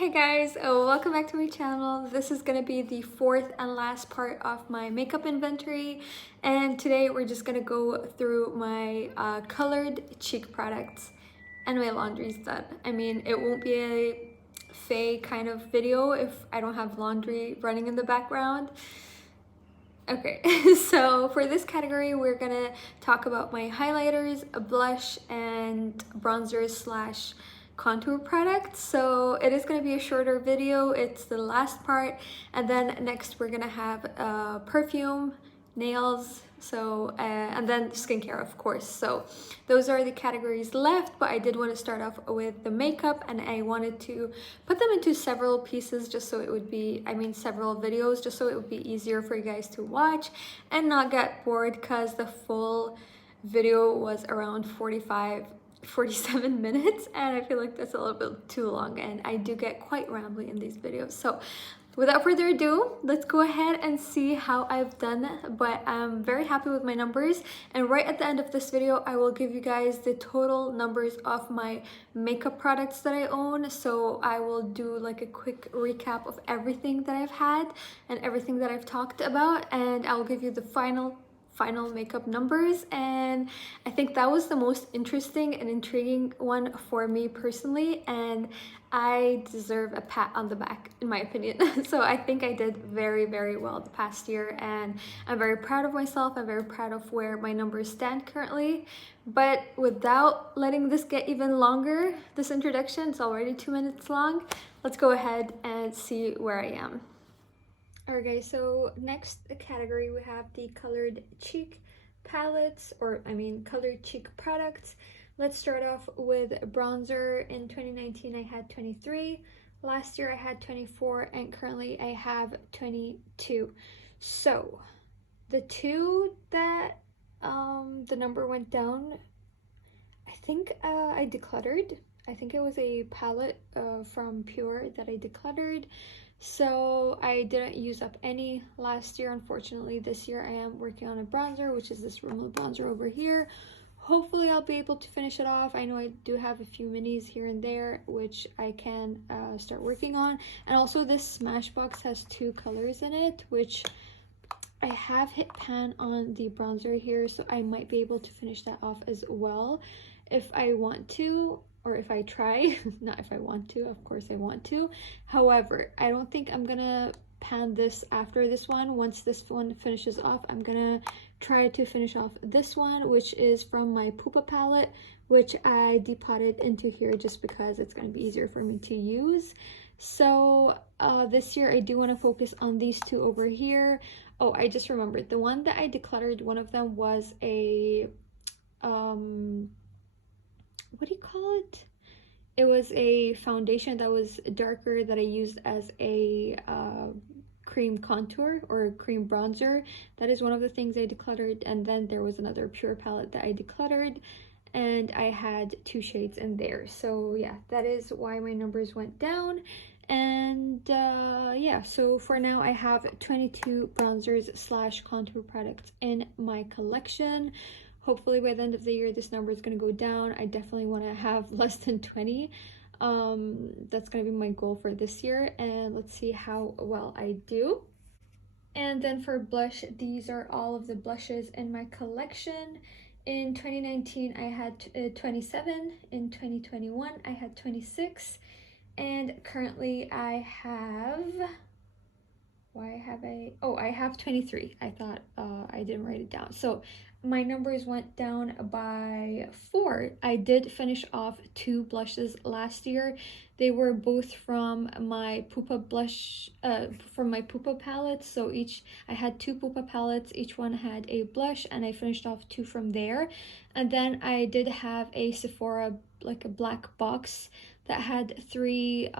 Hey guys, welcome back to my channel. This is gonna be the fourth and last part of my makeup inventory, and today we're just gonna go through my colored cheek products and my laundry's done. I mean, it won't be a fake kind of video if I don't have laundry running in the background. Okay, so for this category, we're gonna talk about my highlighters, a blush, and bronzers slash contour products. So it is gonna be a shorter video. It's the last part, and then next we're gonna have perfume, nails, and then skincare, of course. So those are the categories left, but I did want to start off with the makeup, and I wanted to put them into several pieces just so it would be, several videos, just so it would be easier for you guys to watch and not get bored, because the full video was around 47 minutes, and I feel like that's a little bit too long, and I do get quite rambly in these videos. So without further ado, let's go ahead and see how I've done, but I'm very happy with my numbers. And right at the end of this video, I will give you guys the total numbers of my makeup products that I own. So I will do like a quick recap of everything that I've had and everything that I've talked about, and I'll give you the final makeup numbers. And I think that was the most interesting and intriguing one for me personally, and I deserve a pat on the back in my opinion. So I think I did very well the past year, and I'm very proud of myself. I'm very proud of where my numbers stand currently. But without letting this get even longer, this introduction, it's already 2 minutes long, let's go ahead and see where I am. Alright guys, so next category we have the colored cheek palettes, colored cheek products. Let's start off with bronzer. In 2019 I had 23, last year I had 24, and currently I have 22. So the two that the number went down, I think I decluttered. I think it was a palette from Pure that I decluttered. So I didn't use up any last year, unfortunately. This year I am working on a bronzer, which is this Rimmel bronzer over here. Hopefully I'll be able to finish it off. I know I do have a few minis here and there, which I can start working on. And also this Smashbox has 2 colors in it, which I have hit pan on the bronzer here, so I might be able to finish that off as well if I want to, or if I try. Not if I want to, of course I want to. However, I don't think I'm gonna pan this after this one. Once this one finishes off, I'm gonna try to finish off this one, which is from my Pupa palette, which I depotted into here just because it's gonna be easier for me to use. So this year I do want to focus on these 2 over here. Oh, I just remembered, the one that I decluttered, one of them was a what do you call it? It was a foundation that was darker that I used as a cream contour or cream bronzer. That is one of the things I decluttered. And then there was another Pure palette that I decluttered, and I had 2 shades in there. So yeah, that is why my numbers went down. And yeah, so for now I have 22 bronzers slash contour products in my collection. Hopefully by the end of the year this number is going to go down. I definitely want to have less than 20. That's going to be my goal for this year, and let's see how well I do. And then for blush, these are all of the blushes in my collection. In 2019 I had 27, in 2021 I had 26, and currently I have, I have 23. I thought I didn't write it down. So my numbers went down by 4. I did finish off 2 blushes last year. They were both from my Pupa blush, from my Pupa palettes. So I had 2 Pupa palettes, each one had a blush, and I finished off 2 from there. And then I did have a Sephora, like a black box that had 3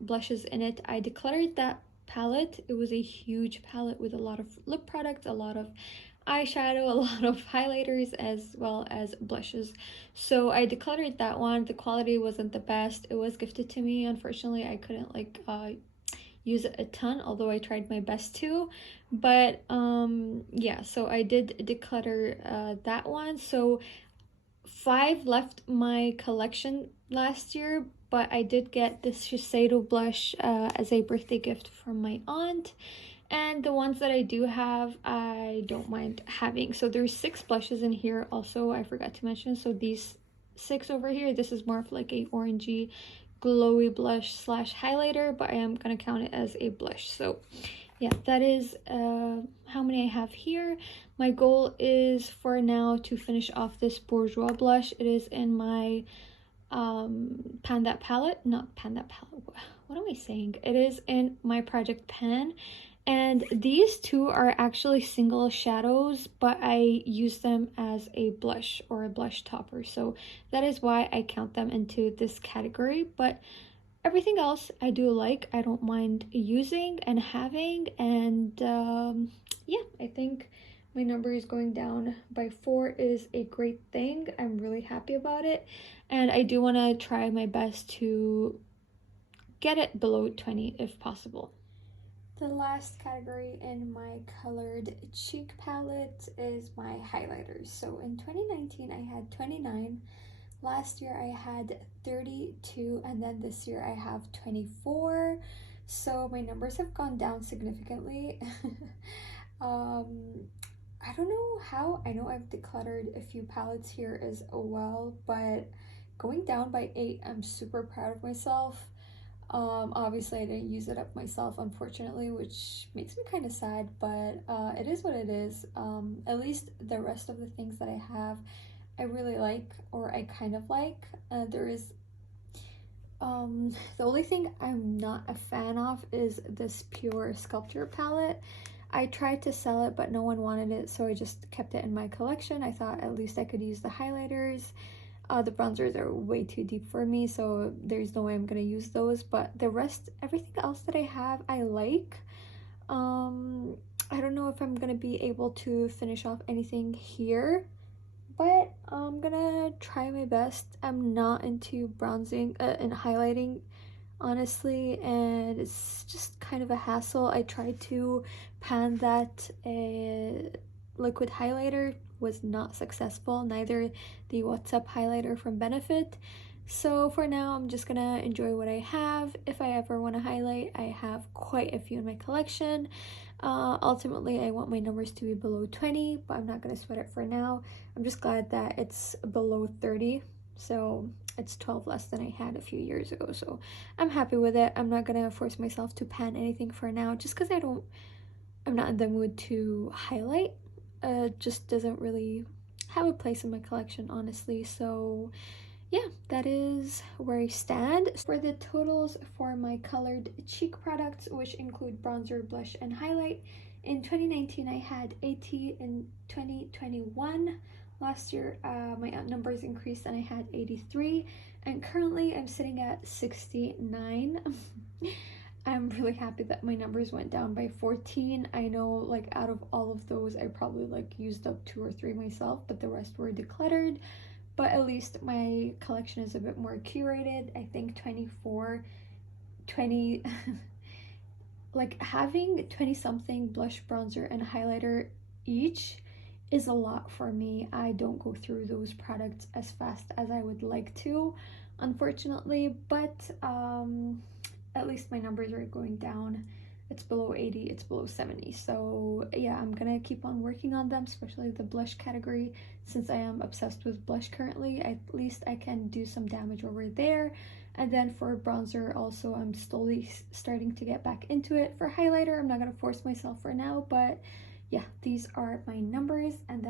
blushes in it. I decluttered that palette. It was a huge palette with a lot of lip products, a lot of eyeshadow, a lot of highlighters, as well as blushes. So I decluttered that one. The quality wasn't the best. It was gifted to me. Unfortunately, I couldn't use it a ton, although I tried my best to. But yeah, so I did declutter that one. So 5 left my collection last year, but I did get this Shiseido blush as a birthday gift from my aunt. And the ones that I do have, I don't mind having. So there's 6 blushes in here also, I forgot to mention. So these 6 over here, this is more of like a orangey glowy blush slash highlighter, but I am gonna count it as a blush. So yeah, that is how many I have here. My goal is for now to finish off this Bourjois blush. It is in my Pan That palette, not Pan That palette, what am I saying? It is in my Project Pan, and these two are actually single shadows, but I use them as a blush or a blush topper, so that is why I count them into this category. But everything else I do like, I don't mind using and having, and yeah, I think my number is going down by 4 is a great thing. I'm really happy about it, and I do want to try my best to get it below 20 if possible. The last category in my colored cheek palette is my highlighters. So in 2019 I had 29, last year I had 32, and then this year I have 24. So my numbers have gone down significantly. I don't know how. I know I've decluttered a few palettes here as well, but going down by 8, I'm super proud of myself. Obviously I didn't use it up myself, unfortunately, which makes me kind of sad, but it is what it is. At least the rest of the things that I have I really like, or I kind of like. There is the only thing I'm not a fan of is this Pure Sculpture palette. I tried to sell it, but no one wanted it, so I just kept it in my collection. I thought at least I could use the highlighters. The bronzers are way too deep for me, so there's no way I'm gonna use those, but the rest, everything else that I have, I like. I don't know if I'm gonna be able to finish off anything here, but I'm gonna try my best. I'm not into bronzing and highlighting, honestly, and it's just kind of a hassle. I tried to pan that liquid highlighter, was not successful, neither the What's Up highlighter from Benefit. So for now, I'm just gonna enjoy what I have. If I ever want to highlight, I have quite a few in my collection. Ultimately, I want my numbers to be below 20, but I'm not gonna sweat it for now. I'm just glad that it's below 30, so it's 12 less than I had a few years ago, so I'm happy with it. I'm not gonna force myself to pan anything for now, just because I'm not in the mood to highlight. Just doesn't really have a place in my collection, honestly. So yeah, that is where I stand. For the totals for my colored cheek products, which include bronzer, blush, and highlight, in 2019 I had 80. In 2021, last year, my numbers increased and I had 83, and currently I'm sitting at 69. I'm really happy that my numbers went down by 14. I know, like, out of all of those, I probably like used up 2 or 3 myself, but the rest were decluttered. But at least my collection is a bit more curated. I think 20, like having 20 something blush, bronzer, and highlighter each is a lot for me. I don't go through those products as fast as I would like to, unfortunately, but at least my numbers are going down. It's below 80, it's below 70. So yeah, I'm gonna keep on working on them, especially the blush category, since I am obsessed with blush currently. At least I can do some damage over there. And then for bronzer also, I'm slowly starting to get back into it. For highlighter, I'm not gonna force myself for now, but yeah, these are my numbers. And then